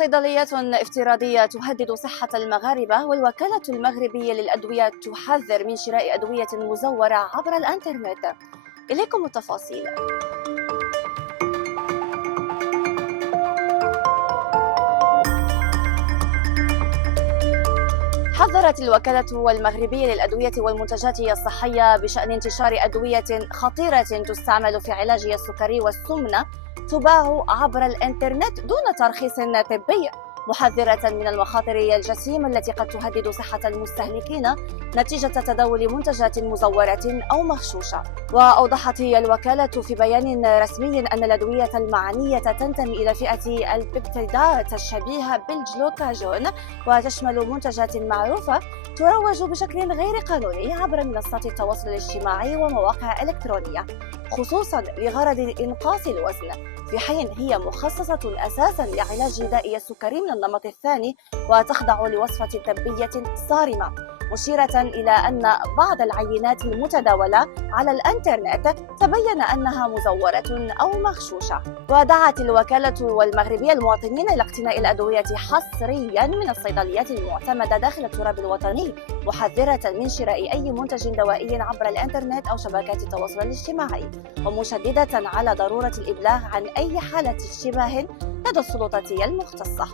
صيدليات افتراضية تهدد صحة المغاربة، والوكالة المغربية للأدوية تحذر من شراء أدوية مزورة عبر الإنترنت. إليكم التفاصيل. حذرت الوكالة المغربية للأدوية والمنتجات الصحية بشأن انتشار أدوية خطيرة تستعمل في علاج السكري والسمنة تباع عبر الإنترنت دون ترخيص طبي، محذرة من المخاطر الجسيمة التي قد تهدد صحة المستهلكين نتيجة تداول منتجات مزورة أو مغشوشة. وأوضحت الوكالة في بيان رسمي أن الأدوية المعنية تنتمي إلى فئة البيبتيدات الشبيهة بالجلوكاجون، وتشمل منتجات معروفة تروج بشكل غير قانوني عبر منصات التواصل الاجتماعي ومواقع إلكترونية، خصوصاً لغرض إنقاص الوزن، في حين هي مخصصة أساساً لعلاج داء السكري من النمط الثاني وتخضع لوصفة طبية صارمة، مشيرة إلى أن بعض العينات المتداولة على الإنترنت تبين أنها مزورة أو مغشوشة. ودعت الوكالة المغربية المواطنين إلى اقتناء الأدوية حصرياً من الصيدليات المعتمدة داخل التراب الوطني، محذرة من شراء أي منتج دوائي عبر الإنترنت أو شبكات التواصل الاجتماعي، ومشددة على ضرورة الإبلاغ عن أي حالة اشتباه لدى السلطات المختصة.